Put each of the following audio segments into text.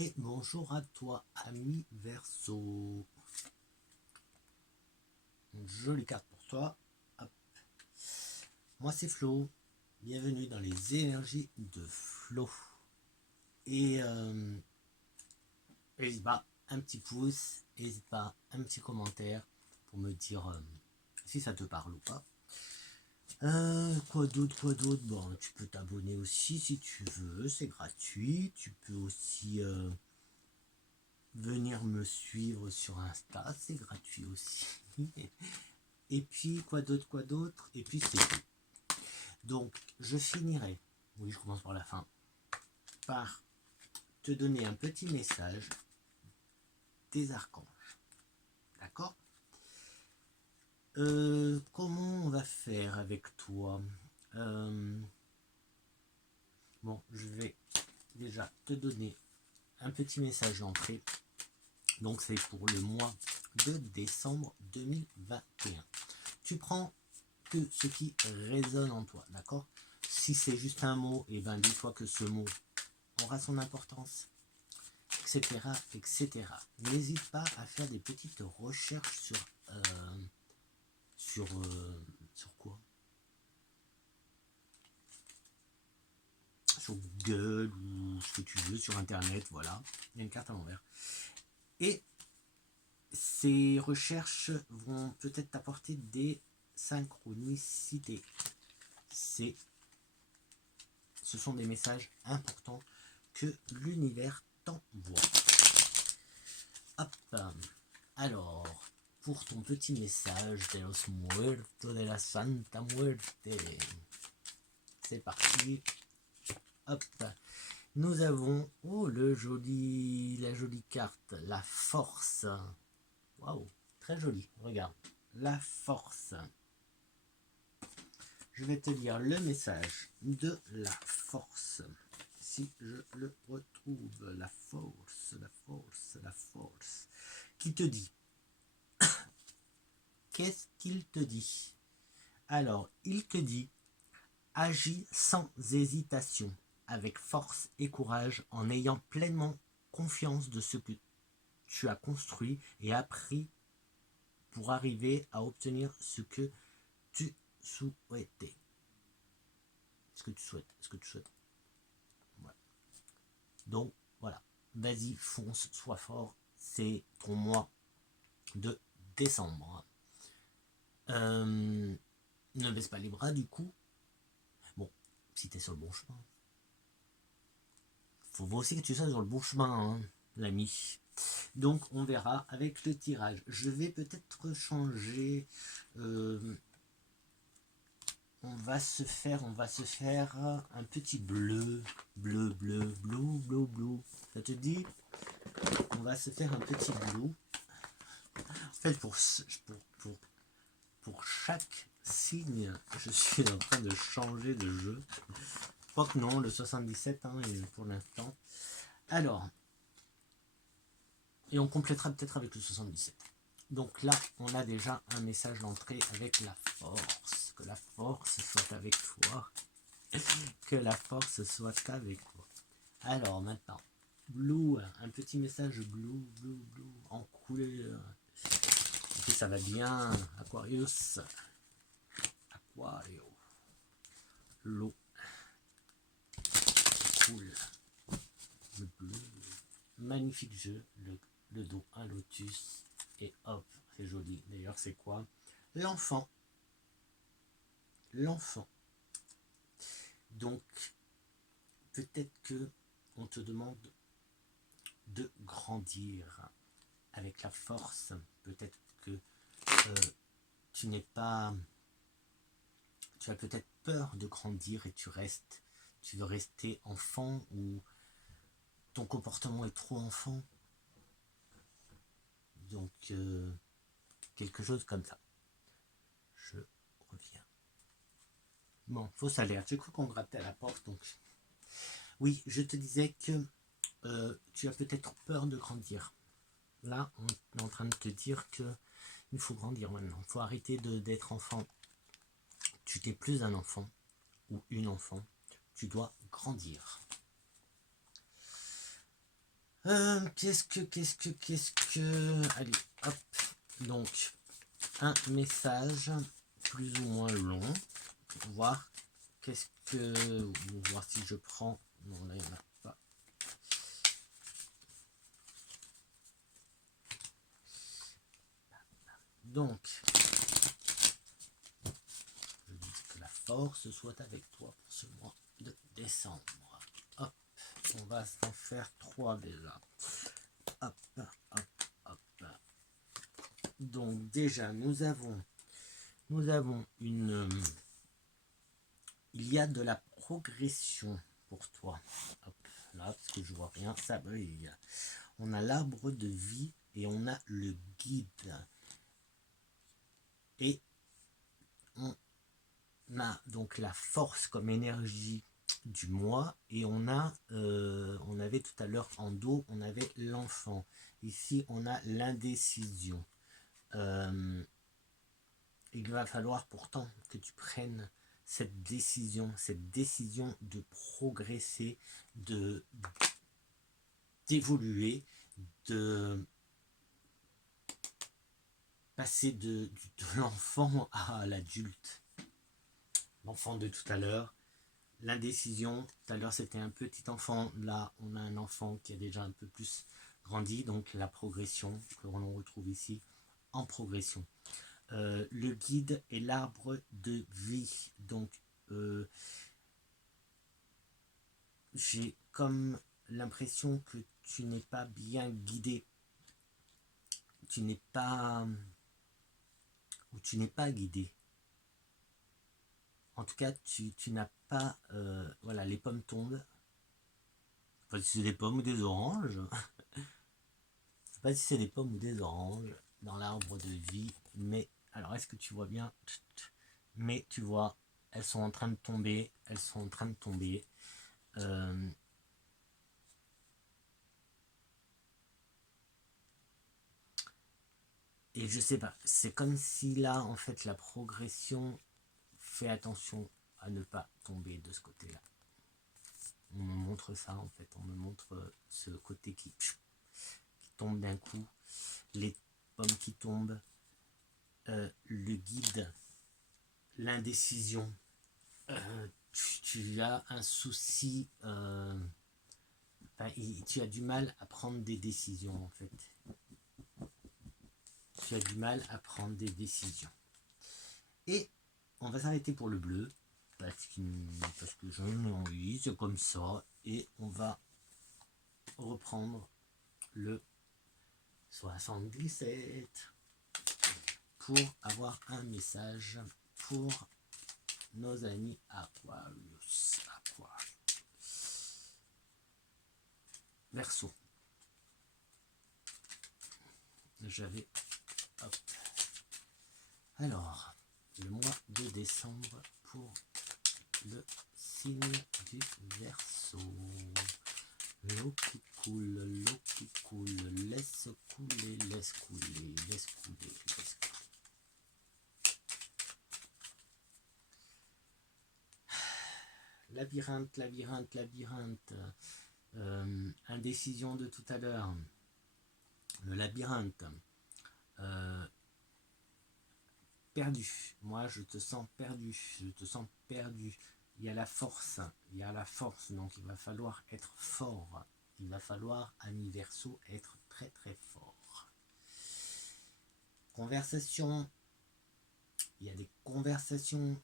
Et bonjour à toi, ami Verseau. Une jolie carte pour toi. Hop. Moi c'est Flo. Bienvenue dans les énergies de Flo. Et n'hésite pas, un petit pouce, n'hésite pas, un petit commentaire pour me dire si ça te parle ou pas. Quoi d'autre. Bon, tu peux t'abonner aussi si tu veux, c'est gratuit. Tu peux aussi venir me suivre sur Insta, c'est gratuit aussi. Et puis, quoi d'autre. Et puis, c'est tout. Donc, je finirai, oui, je commence par la fin, par te donner un petit message des archanges. D'accord? Comment on va faire avec toi? Bon, je vais déjà te donner un petit message d'entrée. Donc, c'est pour le mois de décembre 2021. Tu prends que ce qui résonne en toi, d'accord? Si c'est juste un mot, et ben dis-toi que ce mot aura son importance, etc., etc. N'hésite pas à faire des petites recherches sur quoi? Sur Google ou ce que tu veux, sur Internet, voilà. Il y a une carte à l'envers. Et ces recherches vont peut-être t'apporter des synchronicités. Ce sont des messages importants que l'univers t'envoie. Hop. Alors, pour ton petit message de los muertos de la Santa Muerte, c'est parti. Hop. Nous avons la jolie carte, la force. Waouh, très jolie. Regarde, la force. Je vais te lire le message de la force. Si je le retrouve, la force. Qui te dit? Qu'est-ce qu'il te dit? Alors, il te dit: agis sans hésitation, avec force et courage, en ayant pleinement confiance de ce que tu as construit et appris pour arriver à obtenir ce que tu souhaitais. Ce que tu souhaites. Voilà. Donc, voilà. Vas-y, fonce, sois fort. C'est ton mois de décembre. Ne baisse pas les bras, du coup. Bon, si t'es sur le bon chemin. Faut aussi que tu sois sur le bon chemin, hein, l'ami. Donc on verra avec le tirage. Je vais peut-être changer. On va se faire un petit bleu. Bleu. Ça te dit? On va se faire un petit bleu. En fait, pour chaque signe, je suis en train de changer de jeu. Je crois que non, le 77 hein, pour l'instant. Alors, et on complétera peut-être avec le 77. Donc là, on a déjà un message d'entrée avec la force. Que la force soit avec toi. Que la force soit avec toi. Alors maintenant, blue, un petit message blue, en couleur. Et puis ça va bien, Aquarius. Aquario. L'eau. Cool. Le bleu. Magnifique jeu. Le dos, un lotus. Et hop, c'est joli. D'ailleurs, c'est quoi? L'enfant. Donc, peut-être que on te demande de grandir avec la force. Peut-être que tu as peut-être peur de grandir et tu veux rester enfant ou ton comportement est trop enfant. Donc, quelque chose comme ça. Je reviens. Bon, fausse alerte. J'ai cru qu'on grattait à la porte. Donc, oui, je te disais que tu as peut-être peur de grandir. Là, on est en train de te dire que il faut grandir maintenant. Il faut arrêter d'être enfant. Tu n'es plus un enfant ou une enfant. Tu dois grandir. Qu'est-ce que... Allez, hop. Donc, un message plus ou moins long pour voir qu'est-ce que... Pour voir si je prends... Non, là, il n'y en a pas. Donc, je dis que la force soit avec toi pour ce mois de décembre. Hop, on va s'en faire 3 déjà. Hop, hop, hop. Donc déjà, nous avons une... il y a de la progression pour toi. Hop, là, parce que je vois rien, ça brille. On a l'arbre de vie et on a le guide. Et on a donc la force comme énergie du mois et on avait tout à l'heure en dos, on avait l'enfant. Ici, on a l'indécision. Il va falloir pourtant que tu prennes cette décision de progresser, d'évoluer, de passer de l'enfant à l'adulte. L'enfant de tout à l'heure, l'indécision, tout à l'heure c'était un petit enfant, là on a un enfant qui a déjà un peu plus grandi, donc la progression que l'on retrouve ici en progression. Le guide est l'arbre de vie, donc j'ai comme l'impression que tu n'es pas bien guidé, tu n'es pas guidé. En tout cas, tu n'as pas... voilà, les pommes tombent. Je sais pas si c'est des pommes ou des oranges. Je sais pas si c'est des pommes ou des oranges dans l'arbre de vie. Mais, alors, est-ce que tu vois bien? Mais tu vois, elles sont en train de tomber. Elles sont en train de tomber. Et je sais pas, c'est comme si là, en fait, la progression... Fais attention à ne pas tomber de ce côté-là. On me montre ça, en fait. On me montre ce côté qui tombe d'un coup. Les pommes qui tombent. Le guide. L'indécision. Tu as un souci. Tu as du mal à prendre des décisions, en fait. Tu as du mal à prendre des décisions. Et on va s'arrêter pour le bleu. Parce que j'en ai envie, c'est comme ça. Et on va reprendre le 77 pour avoir un message pour nos amis Aquarius. Verseau. J'avais... Hop. Alors, le mois de décembre pour le signe du Verseau. L'eau qui coule, laisse couler, laisse couler, laisse couler, laisse couler. Labyrinthe, labyrinthe, labyrinthe. Indécision de tout à l'heure. Le labyrinthe. Perdu. Moi, je te sens perdu. Je te sens perdu. Il y a la force. Il y a la force. Donc, il va falloir être fort. Il va falloir, ami Verseau, être très très fort. Conversation. Il y a des conversations.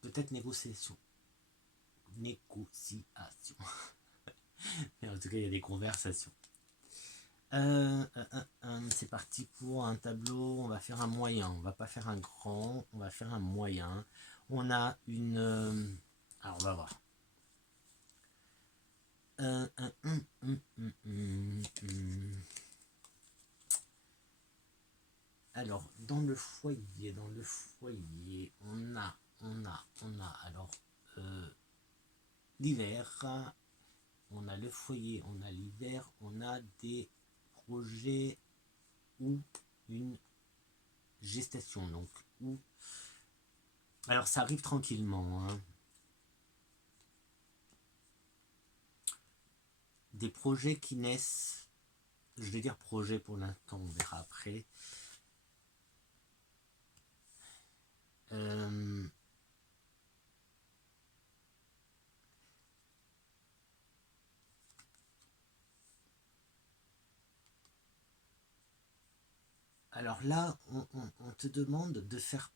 Peut-être négociation. Négociation. Mais en tout cas, il y a des conversations. C'est parti pour un tableau. On va faire un moyen. On va pas faire un grand. On va faire un moyen. On a une... alors, on va voir. Alors, dans le foyer, on a, alors, l'hiver, on a le foyer, on a l'hiver, on a des projets ou une gestation, donc, ou, alors ça arrive tranquillement, hein. des projets qui naissent, je vais dire projet pour l'instant, on verra après. Alors là, on te demande de faire...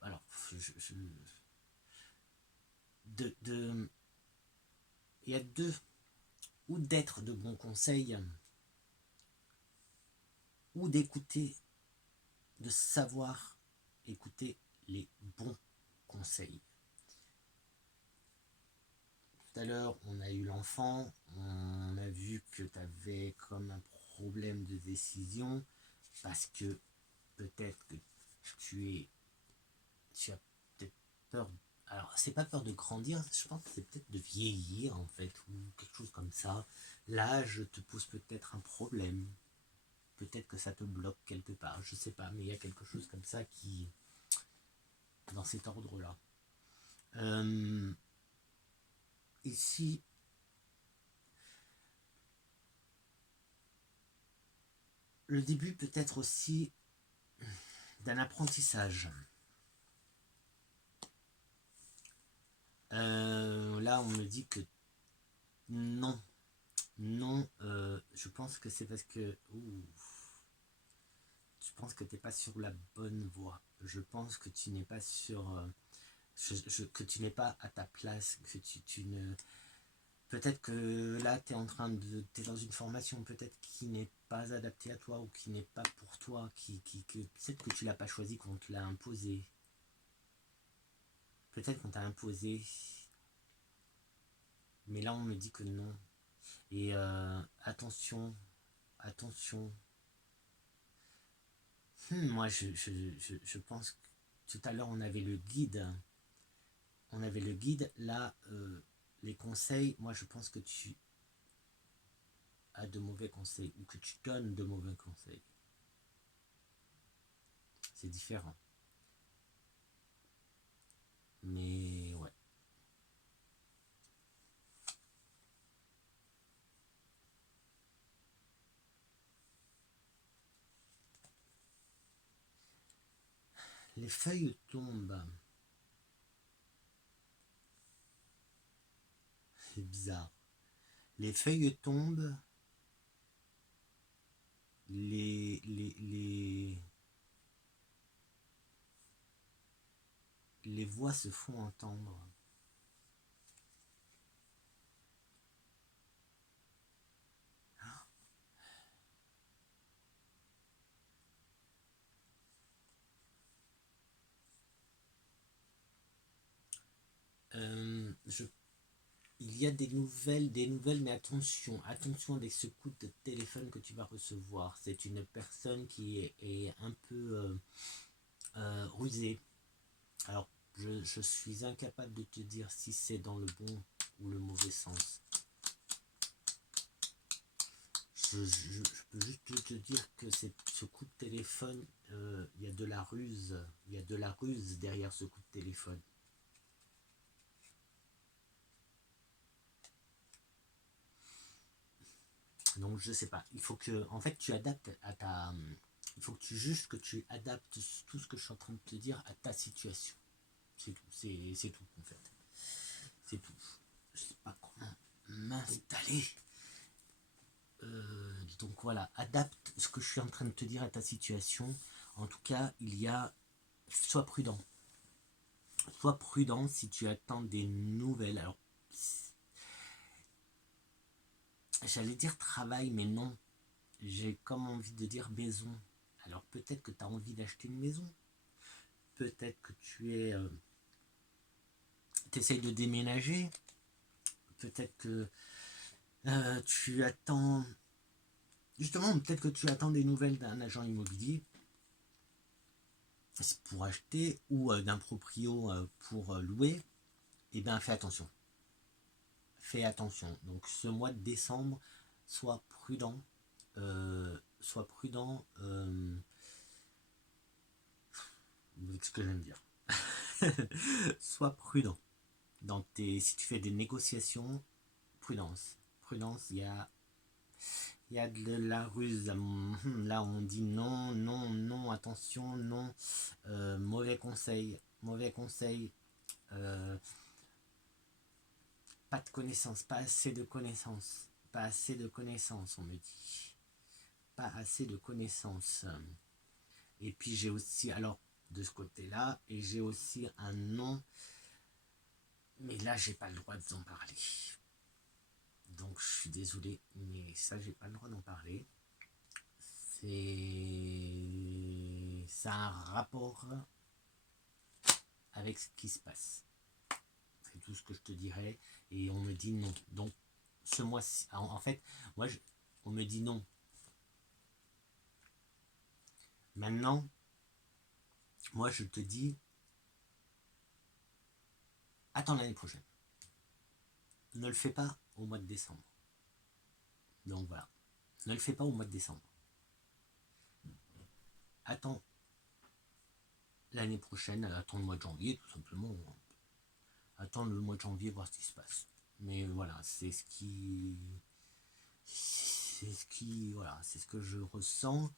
Alors, il y a deux, ou d'être de bons conseils, ou d'écouter, de savoir écouter les bons conseils. Tout à l'heure, on a eu l'enfant, on a vu que tu avais comme un problème de décision, parce que peut-être que tu as peut-être peur. Alors, c'est pas peur de grandir, je pense que c'est peut-être de vieillir en fait, ou quelque chose comme ça. L'âge te pose peut-être un problème. Peut-être que ça te bloque quelque part, je sais pas, mais il y a quelque chose comme ça qui. Dans cet ordre-là. Ici. Le début peut être aussi d'un apprentissage. Là, on me dit que non. Non, je pense que c'est parce que... je pense que tu n'es pas sur la bonne voie. Je pense que tu n'es pas sur... que tu n'es pas à ta place, que tu ne... Peut-être que là, tu es en train de... Tu es dans une formation peut-être qui n'est pas adaptée à toi ou qui n'est pas pour toi, peut-être que tu l'as pas choisi, qu'on te l'a imposé. Peut-être qu'on t'a imposé. Mais là, on me dit que non. Et attention, attention. Moi, je pense que tout à l'heure, on avait le guide. On avait le guide. Là, les conseils, moi, je pense que tu as de mauvais conseils ou que tu donnes de mauvais conseils. C'est différent. Mais ouais. Les feuilles tombent. C'est bizarre. Les feuilles tombent. Les voix se font entendre. Il y a des nouvelles, mais attention avec ce coup de téléphone que tu vas recevoir. C'est une personne qui est un peu rusée. Alors, je suis incapable de te dire si c'est dans le bon ou le mauvais sens. Je peux juste te dire que ce coup de téléphone, il y a de la ruse. Il y a de la ruse derrière ce coup de téléphone. Donc je sais pas, il faut que en fait tu adaptes à ta... Il faut que tu juges, que tu adaptes tout ce que je suis en train de te dire à ta situation. C'est tout, c'est tout en fait. C'est tout. Je sais pas comment m'installer. Donc voilà, adapte ce que je suis en train de te dire à ta situation. En tout cas, il y a... Sois prudent. Sois prudent si tu attends des nouvelles. Alors, j'allais dire travail, mais non. J'ai comme envie de dire maison. Alors peut-être que tu as envie d'acheter une maison. Peut-être que tu essayes de déménager. Peut-être que tu attends... Justement, peut-être que tu attends des nouvelles d'un agent immobilier pour acheter ou d'un proprio pour louer. Eh bien, fais attention. Fais attention. Donc ce mois de décembre, sois prudent. Sois prudent avec ce que je viens de dire. Sois prudent. Si tu fais des négociations, prudence. prudence, il y a de la ruse. Là, on dit non, non, non, attention, non, mauvais conseil, mauvais conseil. Pas de connaissances, pas assez de connaissances, pas assez de connaissances, on me dit. Pas assez de connaissances. Et puis j'ai aussi, alors, de ce côté-là, et j'ai aussi un non, mais là, j'ai pas le droit d'en parler. Donc, je suis désolé, mais ça, j'ai pas le droit d'en parler. Ça a un rapport avec ce qui se passe. C'est tout ce que je te dirais. Et on me dit non. Donc, ce mois-ci, en fait, moi, on me dit non. Maintenant, moi, je te dis, attends l'année prochaine. Ne le fais pas au mois de décembre. Donc voilà. Ne le fais pas au mois de décembre. Attends l'année prochaine, attends le mois de janvier, tout simplement. Attends le mois de janvier, voir ce qui se passe. Mais voilà, c'est ce voilà, c'est ce que je ressens.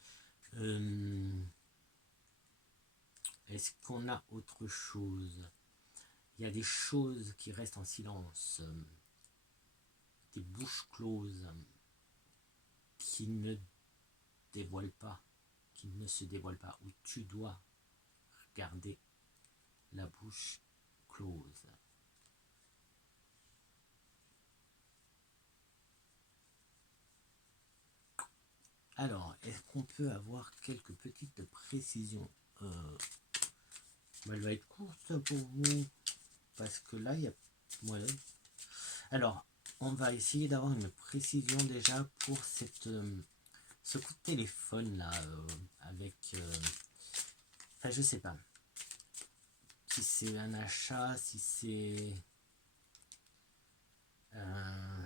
Est-ce qu'on a autre chose? Il y a des choses qui restent en silence, des bouches closes, qui ne dévoilent pas, qui ne se dévoilent pas, où tu dois garder la bouche close. Alors, est-ce qu'on peut avoir quelques petites précisions? Elle va être courte pour vous, parce que là, il y a... Voilà. Alors, on va essayer d'avoir une précision déjà pour cette, ce coup de téléphone là, avec... enfin, je sais pas. Si c'est un achat, si c'est...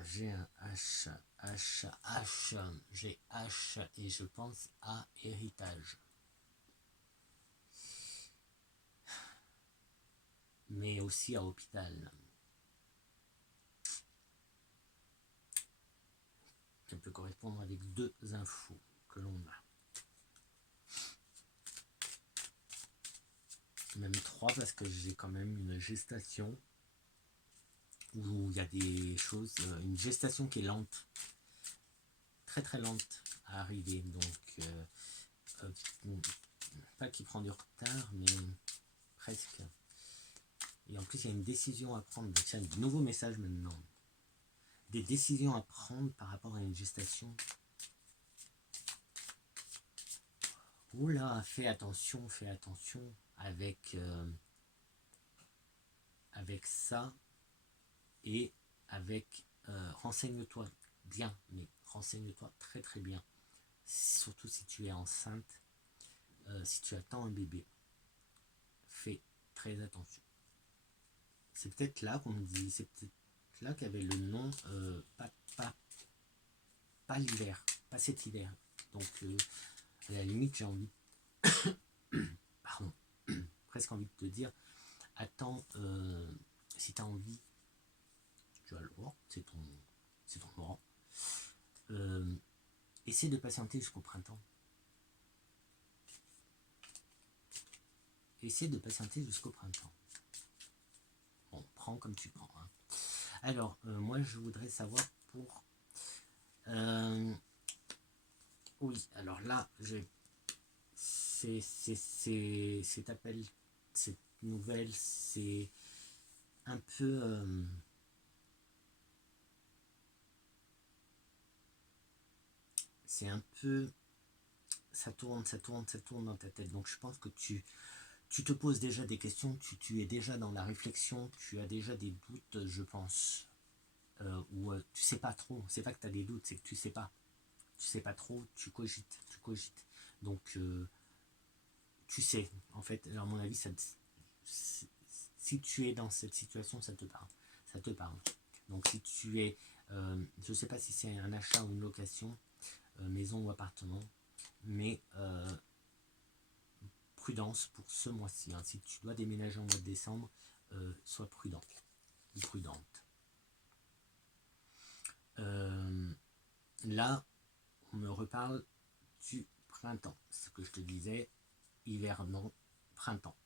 j'ai un H, H, H, j'ai H et je pense à héritage. Mais aussi à hôpital. Ça peut correspondre avec deux infos que l'on a. Même trois parce que j'ai quand même une gestation où il y a des choses, une gestation qui est lente, très très lente à arriver, donc pas qui prend du retard, mais presque. Et en plus, il y a une décision à prendre. Tiens, de nouveaux messages maintenant. Des décisions à prendre par rapport à une gestation. Oula, fais attention avec, avec ça et avec renseigne-toi bien, mais renseigne-toi très très bien. Surtout si tu es enceinte, si tu attends un bébé, fais très attention. C'est peut-être là qu'on me dit, c'est peut-être là qu'il y avait le nom, pas l'hiver, pas cet hiver. Donc à la limite j'ai envie, pardon, presque envie de te dire, attends, si tu as envie, tu as le droit, c'est ton droit. Essaie de patienter jusqu'au printemps. Essaie de patienter jusqu'au printemps. Bon, prends comme tu prends. Hein. Alors, moi, je voudrais savoir pour... oui, alors là, cet appel, cette nouvelle, c'est un peu... c'est un peu... ça tourne dans ta tête. Donc, je pense que tu te poses déjà des questions, tu es déjà dans la réflexion, tu as déjà des doutes, je pense. Ou tu sais pas trop, c'est pas que tu as des doutes, c'est que tu sais pas trop, tu cogites. Donc tu sais, en fait, à mon avis, si tu es dans cette situation, ça te parle. Donc si tu es, je sais pas si c'est un achat ou une location, maison ou appartement, mais prudence pour ce mois-ci. Hein. Si tu dois déménager en mois de décembre, sois prudent ou prudente. là, on me reparle du printemps. Ce que je te disais, hiver non, printemps.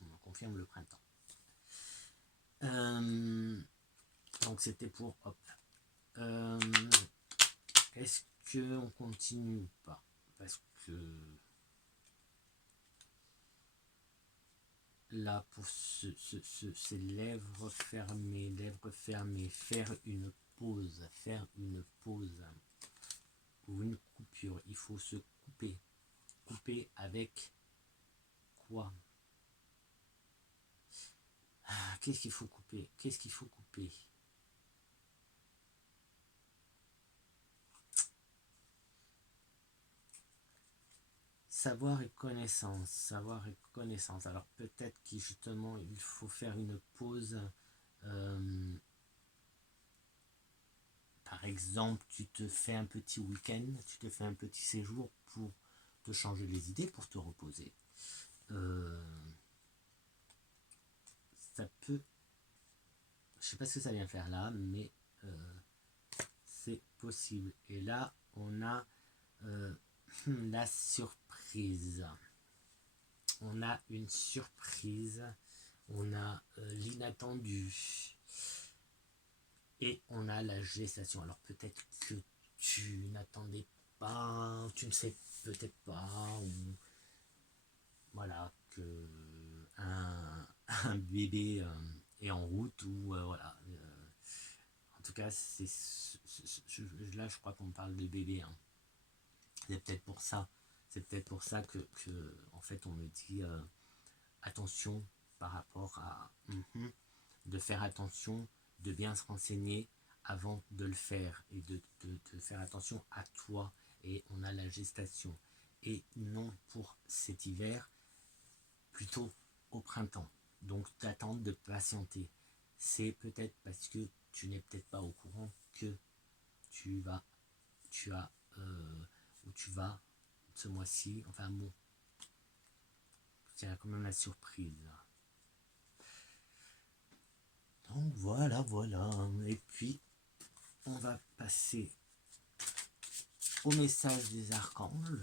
On me confirme le printemps. Donc c'était pour hop. Est-ce qu'on continue ou pas? Parce que là, pour ces lèvres fermées, faire une pause ou une coupure, il faut se couper. Couper avec quoi? Qu'est-ce qu'il faut couper? Qu'est-ce qu'il faut couper? Savoir et connaissance, savoir et connaissance. Alors peut-être que justement il faut faire une pause. Par exemple, tu te fais un petit week-end, tu te fais un petit séjour pour te changer les idées, pour te reposer. Ça peut... Je sais pas ce que ça vient faire là, mais c'est possible. Et là, on a la surprise. On a une surprise. On a l'inattendu. Et on a la gestation. Alors peut-être que tu n'attendais pas, tu ne sais peut-être pas, ou voilà, que un bébé est en route, ou voilà. En tout cas, là je crois qu'on parle de bébé. Hein. C'est peut-être pour ça. C'est peut-être pour ça que en fait on me dit attention par rapport à de faire attention, de bien se renseigner avant de le faire et de faire attention à toi. Et on a la gestation. Et non pour cet hiver, plutôt au printemps. Donc d'attendre, de patienter. C'est peut-être parce que tu n'es peut-être pas au courant que tu vas ce mois-ci. Enfin bon, c'est quand même la surprise. Donc voilà. Et puis, on va passer au message des archanges.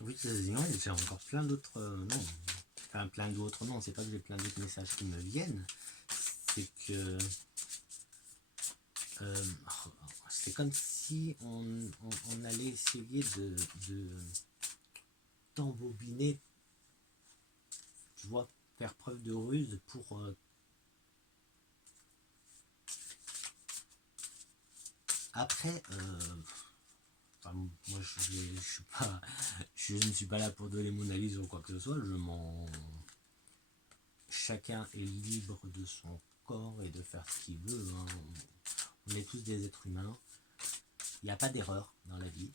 Oui, sinon, j'ai encore plein d'autres... non, enfin plein d'autres, non, c'est pas que j'ai plein d'autres messages qui me viennent. C'est que... c'est comme si on allait essayer de t'embobiner, tu vois, faire preuve de ruse pour après enfin, moi je ne suis pas là pour donner mon analyse ou quoi que ce soit. Chacun est libre de son corps et de faire ce qu'il veut, hein. On est tous des êtres humains. Il n'y a pas d'erreur dans la vie.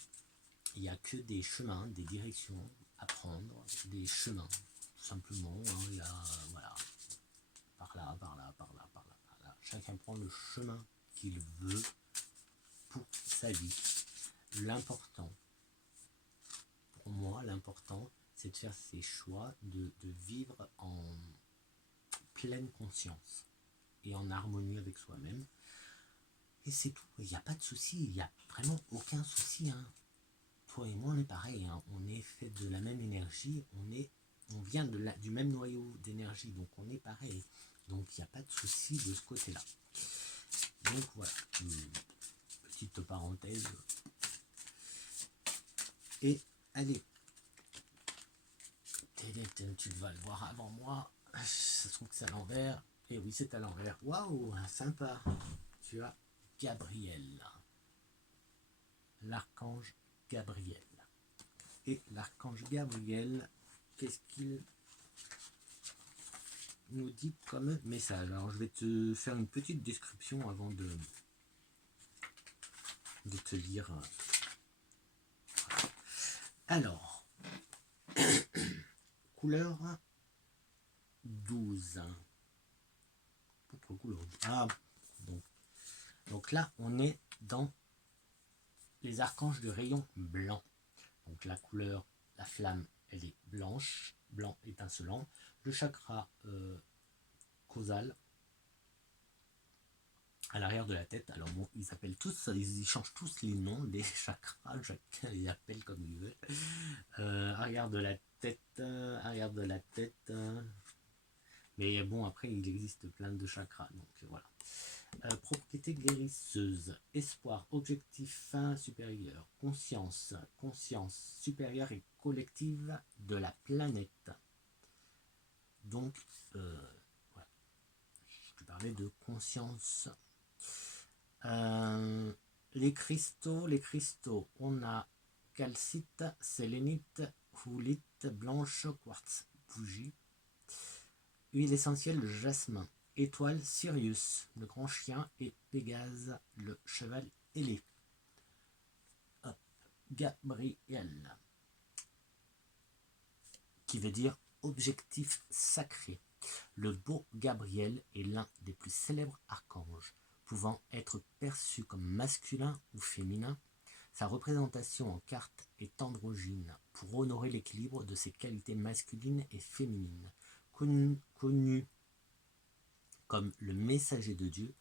Il n'y a que des chemins, des directions à prendre, des chemins, tout simplement. Hein. Il y a, voilà, par là. Chacun prend le chemin qu'il veut pour sa vie. L'important, pour moi, c'est de faire ses choix, de vivre en pleine conscience et en harmonie avec soi-même. Et c'est tout. Il n'y a pas de souci. Il n'y a vraiment aucun souci. Hein. Toi et moi, on est pareil. Hein. On est fait de la même énergie. On vient du même noyau d'énergie. Donc, on est pareil. Donc, il n'y a pas de souci de ce côté-là. Donc, voilà. Petite parenthèse. Et, allez. Tu vas le voir avant moi. Ça se trouve que c'est à l'envers. Et oui, c'est à l'envers. Waouh, sympa. Tu as Gabriel. L'archange Gabriel. Et l'archange Gabriel, qu'est-ce qu'il nous dit comme message? Alors, je vais te faire une petite description avant de te lire. Alors, couleur 12. Autre couleur. Ah, donc là, on est dans les archanges de rayon blanc. Donc la couleur, la flamme, elle est blanche, blanc étincelant. Le chakra causal à l'arrière de la tête. Alors bon, ils appellent tous, ils changent tous les noms des chakras, chacun les appelle comme il veut. Arrière de la tête, arrière de la tête. Mais bon, après, il existe plein de chakras, donc voilà. Propriété guérisseuse, espoir, objectif supérieur, conscience, conscience supérieure et collective de la planète. Donc, voilà. Je parlais de conscience. Les cristaux, on a calcite, sélénite, houlite, blanche, quartz, bougie. Huile essentielle, le jasmin. Étoile, Sirius, le grand chien, et Pégase, le cheval ailé. Hop. Gabriel, qui veut dire objectif sacré. Le beau Gabriel est l'un des plus célèbres archanges, pouvant être perçu comme masculin ou féminin. Sa représentation en carte est androgyne, pour honorer l'équilibre de ses qualités masculines et féminines. Connu comme le messager de Dieu,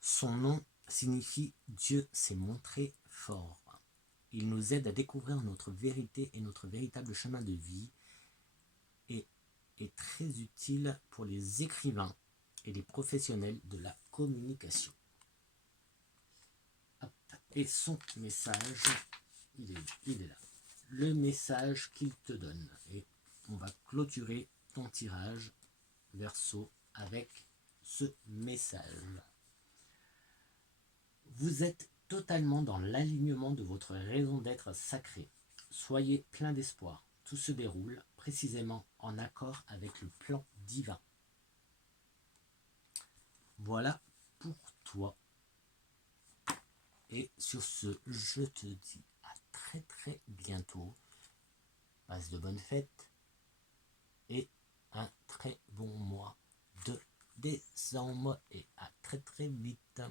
son nom signifie Dieu s'est montré fort. Il nous aide à découvrir notre vérité et notre véritable chemin de vie et est très utile pour les écrivains et les professionnels de la communication. Hop. Et son message, il est là. Le message qu'il te donne. Et on va clôturer ton tirage Verseau avec ce message. Vous êtes totalement dans l'alignement de votre raison d'être sacrée. Soyez plein d'espoir. Tout se déroule précisément en accord avec le plan divin. Voilà pour toi. Et sur ce, je te dis à très très bientôt. Passe de bonnes fêtes et un très bon mois de décembre et à très très vite.